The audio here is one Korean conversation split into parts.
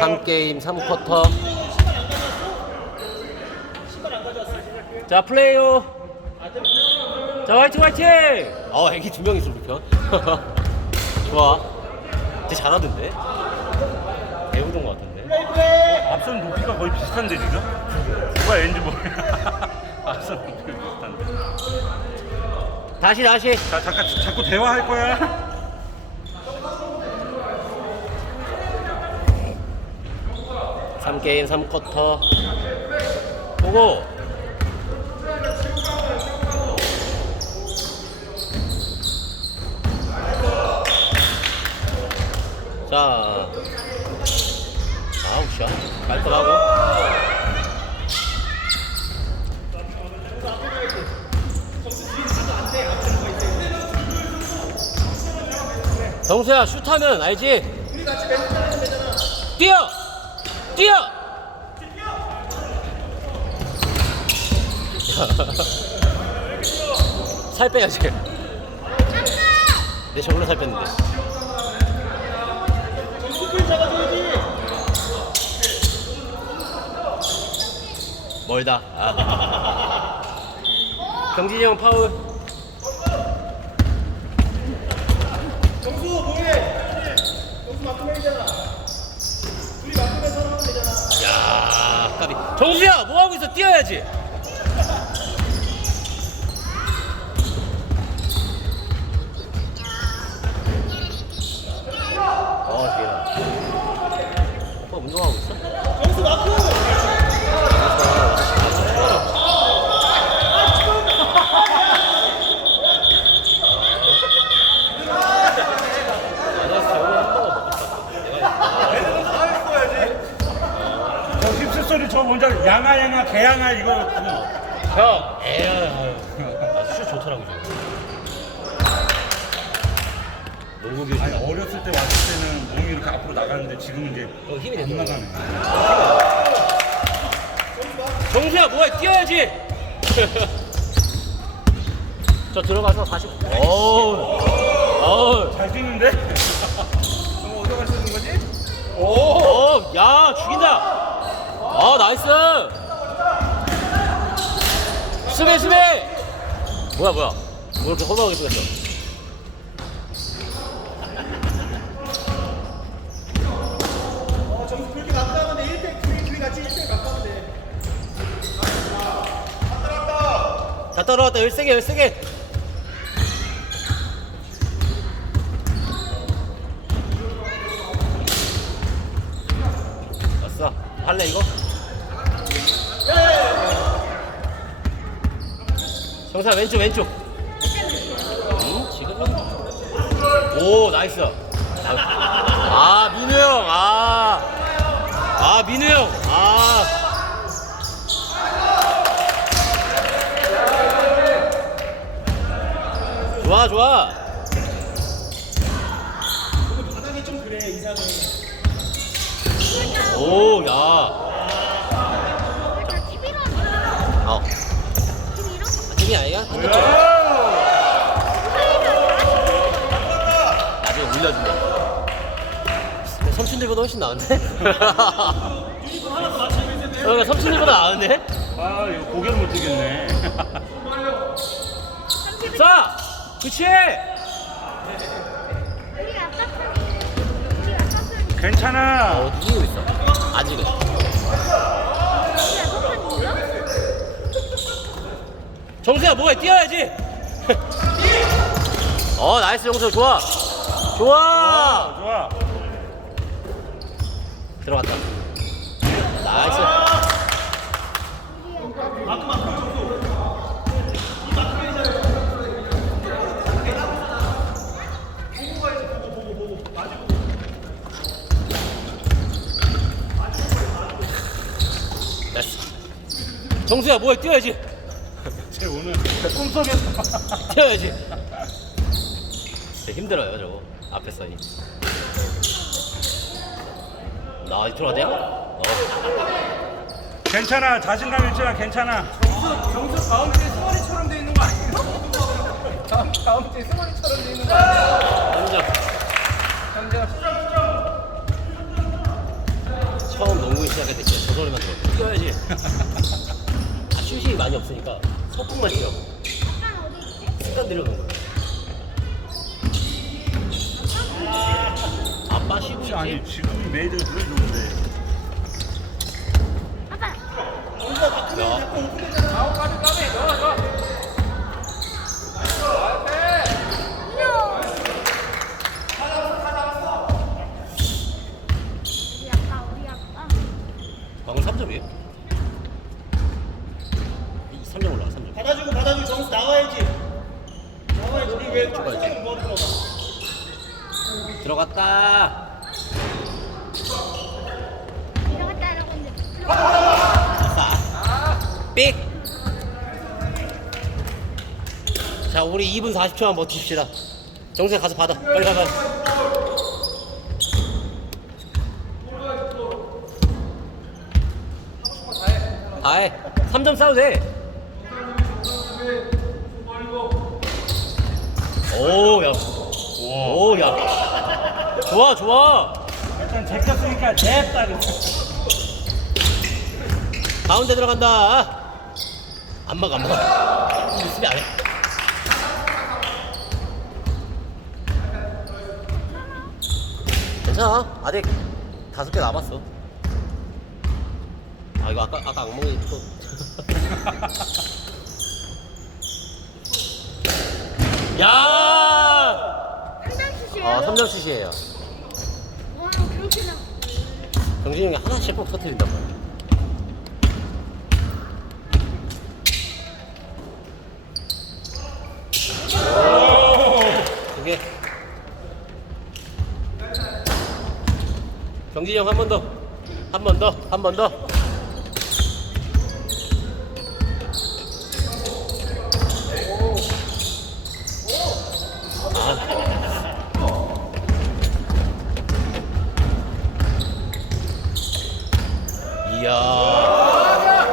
공격. 3게임 3쿼터 자 플레이어 자 화이팅 화이팅 어 애기 두 명 있어 불편 좋아 되게 잘하던데 배우던 것 같은데 앞선 높이가 거의 비슷한데 지금? 누가 엔지 모르겠 앞선 높이가 비슷한데. 다시 다시 자 잠깐 자꾸 대화할 거야. 삼게임 3쿼터 보고 자 아우샤 깔끔하고 정수야 슛하면 알지? 뛰어! 뛰어! 살 빼야지. 내 저걸로 살 뺐는데. 멀다. 아. 경진이 형 파울. 정수야, 뭐 하고 있어? 뛰어야지. 운동하고 있어? 저 휩쓸 소리 저 먼저 양아 양아 개양아 이거 형, 에휴, 아, 슛 좋더라고 지금. 농구 교실. 아니 어렸을 때몸 이 이렇게 앞으로 나가는데 지금은 이제 어, 힘이 안 된다. 나가네. 정수야, 뭐해? 뛰어야지. 저 들어가서 다시. 어우, 어우. 잘 뛰는데? 너 어디서 가르쳐준 거지? 오, 야, 죽인다. 아, 나이스. 수비, 수비. 뭐야, 뭐야. 뭐 이렇게 허무하게 쓰겠어. 어, 정수 그렇게 가까우면 돼. 1대 둘이 둘이 같이 1대 가까우면 돼. 다 떨어졌다. 열세 개 열세 개 왔어. 할래, 이거? 정사 왼쪽, 왼쪽. 응? 지금 오, 나이스. 아, 민우 형. 아. 아, 민우 형. 아. 좋아, 좋아. 바닥이 좀 그래 이상해. 오, 야. 약간 TV라는 어. 팀이 아니야? 나중에 올려준다. 삼촌들보다 훨씬 나은데? 그러니까 삼촌들보다 나은데? 아 이거 고개를 못 들겠네. 자! 그치! 괜찮아. 어, 이기고 있어. 아직은. 정수야, 뭐해? 뛰어야지! 어, 나이스, 정수. 좋아. 좋아! 아, 좋아. 들어갔다. 나이스. 정수야, 뭐해? 뛰어야지. 쟤 오늘 꿈속에서 뛰어야지. 힘들어요, 저거. 앞에 서니. 나 들어가야 돼요? 어. 괜찮아. 자신감 있잖아. 괜찮아. 정수 다음 주에 승원이처럼 돼 있는 거 아니에요? 다음 다음 주에 승원이처럼 돼 있는 거 아니에요? 인정. 당장 보기 시작했대 진짜 저 소리만 들어 뛰어야지 아 슛이 많이 없으니까 소풍만 뛰라고 아빠는 어디 있지? 습관 들여놓은 거야 아빠 쉬고 있지? 아니 지금 메이드가 그래 좋은데 아빠. 야, 좋아 우리 아빠 우리 아빠. 방금 3점이에요? 3점 올라가 3점 받아주고 받아주고 점수 나와야지. 들어가? 들어갔다 들어갔다 이러고 있는데. 아싸 삑! 자 우리 2분 40초만 버티십시다 정수야 가서 받아 빨리 가서 다 해 3점 싸도 돼 오야 오야 좋아 좋아 일단 제꼈으니까 됐다 가운데 들어간다. 안 막아, 안 막아. 수비 안 해. 괜찮아. 아직 다섯 개 남았어. 아, 이거 아까, 아까 악몽이 또. 야! 한장슛이에요? 아, 3점 슛이에요. 와 그렇게 나. 정진이 형이 하나씩 꼭 터뜨린단 말이야. 그게 경진이 형 한 번 더, 한 번 더, 한 번 더. 이야.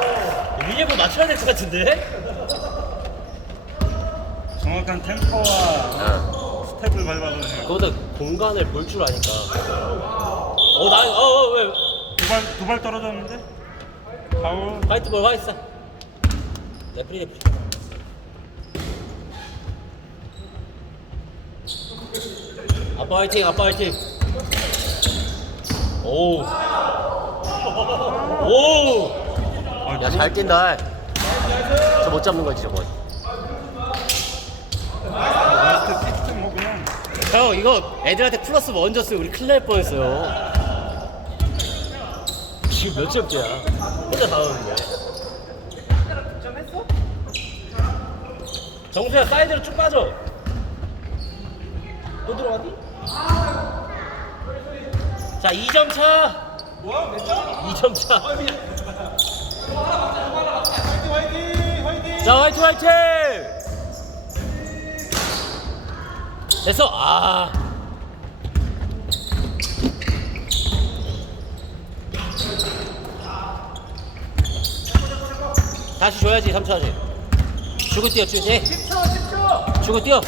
위에 뭐 맞춰야 될 것 같은데? 정확한 템포와 스텝을 밟아서 그거보다 공간을 볼 줄 아니까. 어, 나, 어, 어, 왜? 두발 두 발 떨어졌는데 파울 화이트 볼, 화이트. 레프리, 레프리. 아빠 화이팅, 아빠 화이팅. 오. 오. 야, 잘 뛴다. 저못 잡는 거지, 저거. 라스트 피스트 뭐 그냥 형, 이거 애들한테 플러스 먼저 쓰면 우리 큰일 날 뻔했어요. 지금 몇 점째야? 혼자 다 하는데. 정수야, 사이드로 쭉 빠져. 또 들어가니? 자, 2점 차. 뭐야 몇 점? 2점 차. 화이팅 화이팅 화이팅 자, 화이팅, 화이팅! 됐어. 아. 다시 줘야지, 3초 하지. 주고 뛰어, 주고, 예. 10초 10초 주고 뛰어.